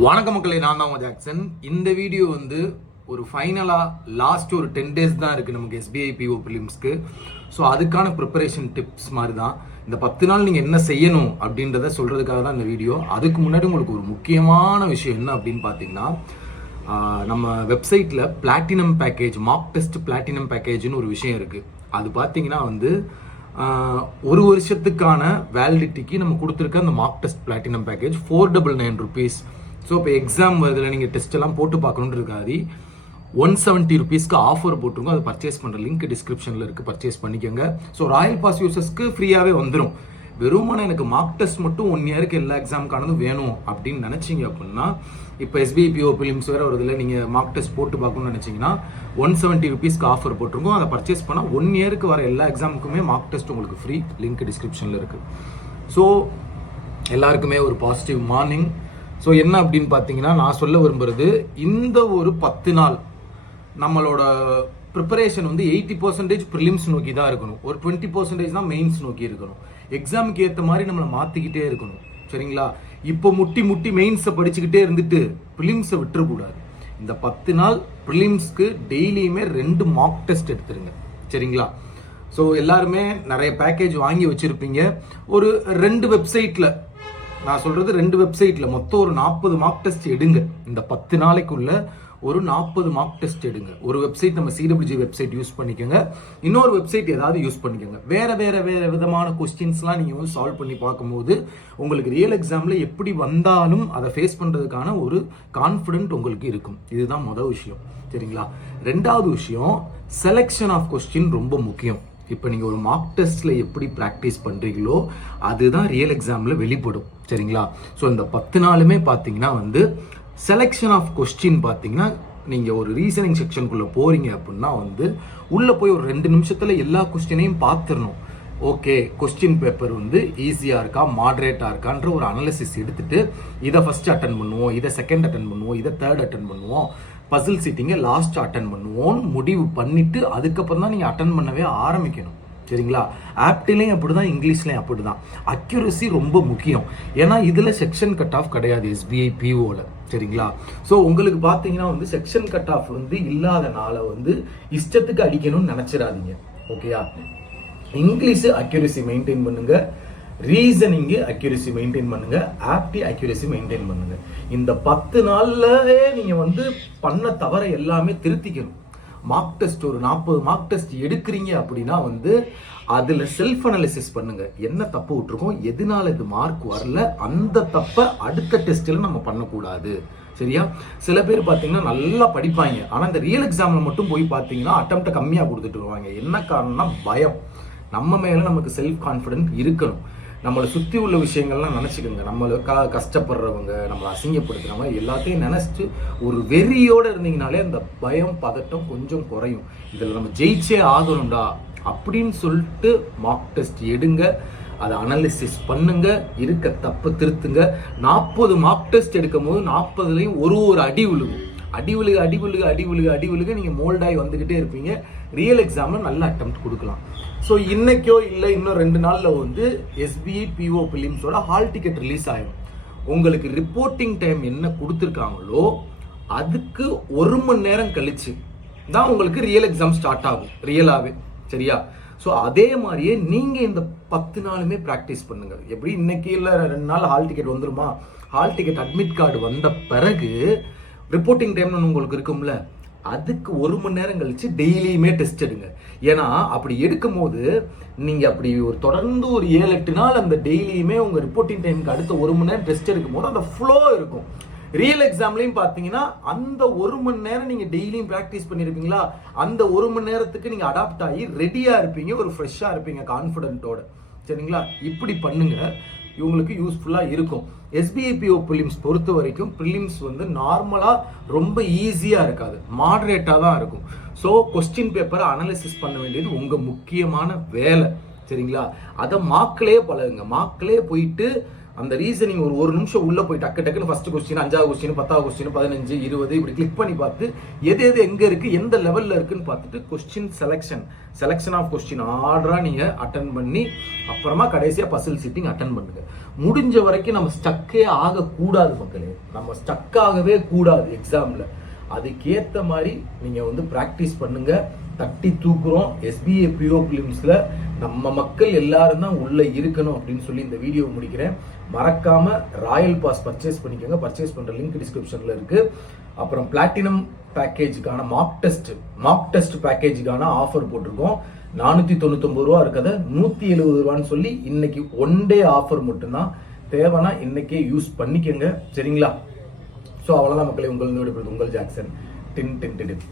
வணக்கம் மக்களே, நான் தான் உங்கள் ஜாக்சன். இந்த வீடியோ வந்து ஒரு ஃபைனலாக லாஸ்ட் ஒரு 10 days தான் இருக்குது நமக்கு SBI PO ப்ரிலிம்ஸ்க்கு. ஸோ அதுக்கான ப்ரிப்பரேஷன் டிப்ஸ் மாதிரி தான். இந்த 10 நாள் நீங்கள் என்ன செய்யணும் அப்படின்றத சொல்கிறதுக்காக தான் இந்த வீடியோ. அதுக்கு முன்னாடி உங்களுக்கு ஒரு முக்கியமான விஷயம் என்ன அப்படின்னு பார்த்தீங்கன்னா, நம்ம வெப்சைட்டில் platinum package, mark test platinum பேக்கேஜ்னு ஒரு விஷயம் இருக்குது. அது பார்த்தீங்கன்னா வந்து ஒரு வருஷத்துக்கான வேலிடிட்டிக்கு நம்ம கொடுத்துருக்க அந்த mark test platinum package 499 rupees. So இப்போ எக்ஸாம் வருதுல, நீங்கள் டெஸ்ட் எல்லாம் போட்டு பார்க்கணுன்னு இருக்காது, 170 rupeesக்கு ஆஃபர் போட்டிருக்கோம். அதை பர்ச்சேஸ் பண்ணுற லிங்க் டிஸ்கிரிப்ஷனில் இருக்குது, பர்ச்சேஸ் பண்ணிக்கோங்க. ஸோ ராயல் பாஸ் யூசர்ஸ்க்கு ஃப்ரீயாகவே வந்துடும். வெறுமனே எனக்கு மார்க் டெஸ்ட் மட்டும் 1 yearக்கு எல்லா எக்ஸாமுக்கானதும் வேணும் அப்படின்னு நினச்சிங்க அப்படின்னா, இப்போ SBI PO ப்ரிலிம்ஸ் வேறு வருதில்ல, நீங்கள் மார்க் டெஸ்ட் போட்டு பார்க்கணும்னு நினச்சிங்கன்னா 170 rupeesக்கு ஆஃபர் போட்டிருக்கோம். அதை பர்ச்சேஸ் பண்ணால் 1 yearக்கு வர எல்லா எக்ஸாமுக்குமே மார்க் டெஸ்ட் உங்களுக்கு ஃப்ரீ. லிங்க் டிஸ்கிரிப்ஷனில் இருக்குது. ஸோ எல்லாருக்குமே ஒரு பாசிட்டிவ் மார்னிங். ஸோ என்ன அப்படின்னு பார்த்தீங்கன்னா, நான் சொல்ல விரும்புகிறது, இந்த ஒரு 10 நாள் நம்மளோட ப்ரிப்பரேஷன் வந்து 80% ப்ரிலிம்ஸ் நோக்கி தான் இருக்கணும். ஒரு 20% தான் மெயின்ஸ் நோக்கி இருக்கணும். எக்ஸாமுக்கு ஏற்ற மாதிரி நம்மளை மாற்றிக்கிட்டே இருக்கணும். சரிங்களா? இப்போ முட்டி மெயின்ஸை படிச்சுக்கிட்டே இருந்துட்டு ப்ரிலிம்ஸை விட்டுறக்கூடாது. இந்த 10 நாள் ப்ரிலிம்ஸ்க்கு டெய்லியுமே 2 மார்க் டெஸ்ட் எடுத்துருங்க. சரிங்களா? ஸோ எல்லாருமே நிறைய பேக்கேஜ் வாங்கி வச்சுருப்பீங்க. ஒரு 2 வெப்சைட்டில், நான் சொல்கிறது 2 வெப்சைட்டில் மொத்தம் ஒரு 40 மார்க் டெஸ்ட் எடுங்க. இந்த 10 நாளைக்குள்ள ஒரு 40 மார்க் டெஸ்ட் எடுங்க. ஒரு வெப்சைட் நம்ம CWG வெப்சைட் யூஸ் பண்ணிக்கோங்க, இன்னொரு வெப்சைட் ஏதாவது யூஸ் பண்ணிக்கோங்க. வேற விதமான கொஸ்டின்ஸ்லாம் நீங்கள் வந்து சால்வ் பண்ணி பார்க்கும்போது உங்களுக்கு ரியல் எக்ஸாமில் எப்படி வந்தாலும் அதை ஃபேஸ் பண்ணுறதுக்கான ஒரு கான்ஃபிடென்ட் உங்களுக்கு இருக்கும். இதுதான் முதல் விஷயம். சரிங்களா? ரெண்டாவது விஷயம், செலெக்ஷன் ஆஃப் கொஸ்டின் ரொம்ப முக்கியம். இப்போ நீங்கள் ஒரு மார்க் டெஸ்ட்டில் எப்படி ப்ராக்டிஸ் பண்ணுறீங்களோ அதுதான் ரியல் எக்ஸாமில் வெளிப்படும். சரிங்களா? ஸோ இந்த 10 நாளுமே பார்த்தீங்கன்னா வந்து செலெக்ஷன் ஆஃப் கொஸ்டின் பார்த்தீங்கன்னா, நீங்கள் ஒரு ரீசனிங் செக்ஷனுக்குள்ளே போகிறீங்க அப்படின்னா வந்து உள்ளே போய் ஒரு 2 நிமிஷத்தில் எல்லா கொஸ்டினையும் பார்த்துடணும். ஓகே, கொஸ்டின் பேப்பர் வந்து ஈஸியாக இருக்கா, மாடரேட்டாக இருக்கான்ற ஒரு அனாலிசிஸ் எடுத்துட்டு, இதை ஃபர்ஸ்ட் அட்டன் பண்ணுவோம், இதை செகண்ட் அட்டன் பண்ணுவோம், இதை தேர்ட் அட்டன் பண்ணுவோம், பசில் சீட்டிங்கை லாஸ்ட் அட்டன் பண்ணுவோம் முடிவு பண்ணிட்டு அதுக்கப்புறம் தான் நீங்கள் அட்டன் பண்ணவே ஆரம்பிக்கணும். சரிங்களா? ஆப்டிலையும் அப்படி தான், இங்கிலீஷ்லையும் அப்படி தான். அக்யூரசி ரொம்ப முக்கியம். ஏன்னா இதில் செக்ஷன் கட் ஆஃப் கிடையாது SBI POவில். சரிங்களா? ஸோ உங்களுக்கு பார்த்தீங்கன்னா வந்து செக்ஷன் கட் ஆஃப் வந்து இல்லாதனால வந்து இஷ்டத்துக்கு அடிக்கணும்னு நினச்சிடாதீங்க. ஓகேயா? இங்கிலீஷு அக்யூரசி மெயின்டைன் பண்ணுங்க, ரீசனிங்கு அக்யூரசி மெயின்டைன் பண்ணுங்க, ஆப்டி அக்யூரசி மெயின்டைன் பண்ணுங்க. இந்த 10 நாள்லயே நீங்க வந்து பண்ண தவறை எல்லாமே திருத்திக்கணும். மார்க் டெஸ்ட் ஒரு 40 மார்க் டெஸ்ட் எடுக்கிறீங்க அப்படின்னா வந்து அதுல செல்ஃப் அனாலிசிஸ் பண்ணுங்க. என்ன தப்பு விட்டுருக்கோம், எதனால இது மார்க் வரல, அந்த தப்பை அடுத்த டெஸ்ட்ல நம்ம பண்ணக்கூடாது. சரியா? சில பேர் பார்த்தீங்கன்னா நல்லா படிப்பாங்க, ஆனால் இந்த ரியல் எக்ஸாமில் மட்டும் போய் பார்த்தீங்கன்னா அட்டம்ப்டை கம்மியாக கொடுத்துட்டு வருவாங்க. என்ன காரணம்னா பயம். நம்ம மேலே நமக்கு செல்ஃப் கான்ஃபிடென்ட் இருக்கணும். நம்மளை சுற்றி உள்ள விஷயங்கள்லாம் நினச்சிக்கோங்க. நம்மளுக்காக கஷ்டப்படுறவங்க, நம்மளை அசிங்கப்படுத்துகிறவங்க எல்லாத்தையும் நினச்சிட்டு ஒரு வெறியோடு இருந்தீங்கனாலே அந்த பயம், பதட்டம் கொஞ்சம் குறையும். இதில் நம்ம ஜெயிச்சே ஆகணும்டா அப்படின்னு சொல்லிட்டு மார்க் டெஸ்ட் எடுங்க, அதை அனாலிசிஸ் பண்ணுங்க, இருக்க தப்பு திருத்துங்க. 40 மார்க் டெஸ்ட் எடுக்கும் போது 40லையும் ஒரு அடி விழுகும். அடி விழுக நீங்கள் மோல்டாகி வந்துக்கிட்டே இருப்பீங்க. ரியல் எக்ஸாமில் நல்ல அட்டெம்ப்ட் கொடுக்கலாம். ஸோ இன்னைக்கோ இல்லை இன்னும் 2 நாளில் வந்து SBI PO ப்ரிலிம்ஸோட ஹால் டிக்கெட் ரிலீஸ் ஆகிடும். உங்களுக்கு ரிப்போர்ட்டிங் டைம் என்ன கொடுத்துருக்காங்களோ அதுக்கு 1 மணி நேரம் கழிச்சு தான் உங்களுக்கு ரியல் எக்ஸாம் ஸ்டார்ட் ஆகும், ரியலாகவே. சரியா? ஸோ அதே மாதிரியே நீங்கள் இந்த 10 நாளுமே ப்ராக்டிஸ் பண்ணுங்க. எப்படி இன்னைக்கு இல்லை 2 நாள் ஹால் டிக்கெட் வந்துருமா, ஹால் டிக்கெட் அட்மிட் கார்டு வந்த பிறகு ரிப்போர்ட்டிங் டைம்னு உங்களுக்கு இருக்கும்ல, அதுக்கு 1 மணி நேரம் கழிச்சு டெய்லியுமே டெஸ்ட் எடுங்க. ஏன்னா அப்படி எடுக்கும் போது நீங்க அப்படி ஒரு தொடர்ந்து ஒரு 7-8 நாள் அந்த டெய்லியுமே உங்க ரிப்போர்ட்டிங் டைமுக்கு அடுத்த 1 மணி நேரம் டெஸ்ட் எடுக்கும் போது அந்த ஃப்ளோ இருக்கும். ரியல் எக்ஸாம்லையும் பார்த்தீங்கன்னா அந்த 1 மணி நேரம் நீங்க டெய்லியும் ப்ராக்டிஸ் பண்ணிருப்பீங்களா, அந்த 1 மணி நேரத்துக்கு நீங்க அடாப்ட் ஆகி ரெடியா இருப்பீங்க, ஒரு ஃப்ரெஷ்ஷா இருப்பீங்க, கான்ஃபிடென்ட்டோட. சரிங்களா? இப்படி பண்ணுங்க, இவங்களுக்கு யூஸ்ஃபுல்லாக இருக்கும். SBI PO ப்ரிலிம்ஸ் பொறுத்த வரைக்கும் ப்ரிலிம்ஸ் வந்து நார்மலாக ரொம்ப ஈஸியாக இருக்காது, மாடரேட்டாக தான் இருக்கும். ஸோ கொஸ்டின் பேப்பரை அனாலிசிஸ் பண்ண வேண்டியது உங்கள் முக்கியமான வேலை. சரிங்களா? அதை மார்க்லேயே பழகுங்க. மார்க்லேயே போயிட்டு அந்த ரீசனிங் ஒரு நிமிஷம் உள்ள போய் டக்குன்னு ஃபர்ஸ்ட் கொஸ்டின், 5வது கொஸ்டின், 10வது கொஸ்டின், 15, 20 இப்படி கிளிக் பண்ணி பார்த்து எது எங்க இருக்கு, எந்த லெவல்ல இருக்குன்னு பார்த்துட்டு கொஸ்டின் செலக்ஷன் ஆஃப் கொஸ்டின் ஆர்டரா நீங்க அட்டன் பண்ணி அப்புறமா கடைசியா பசில் சிட்டிங் அட்டன் பண்ணுங்க. முடிஞ்ச வரைக்கும் நம்ம ஸ்டக்கே ஆகக்கூடாது மக்களே, நம்ம ஸ்டக் ஆகவே கூடாது எக்ஸாம்ல. அதுக்கேற்ற மாதிரி நீங்க வந்து பிராக்டிஸ் பண்ணுங்க. தட்டி தூக்குறோம். SBA PO பிலிம்ஸ்ல நம்ம மக்கள் எல்லாரும் தான் உள்ள இருக்கணும் அப்படின்னு சொல்லி இந்த வீடியோ முடிக்கிறேன். மறக்காம ராயல் பாஸ் பர்ச்சேஸ் பண்ணிக்கோங்க. பர்ச்சேஸ் பண்ற லிங்க் டிஸ்கிரிப்ஷன்ல இருக்கு. அப்புறம் பிளாட்டினம் பேக்கேஜுக்கான மார்க் டெஸ்ட் பேக்கேஜுக்கான ஆஃபர் போட்டிருக்கோம். 499 ரூபா இருக்கத 170 ரூபான்னு சொல்லி இன்னைக்கு 1 டே ஆஃபர் மட்டும்தான். தேவைன்னா இன்னைக்கே யூஸ் பண்ணிக்கோங்க, சரிங்களா? ஸோ அவ்வளோதான் மக்களே, உங்கள் ஜாக்சன். டின் டின் டின்.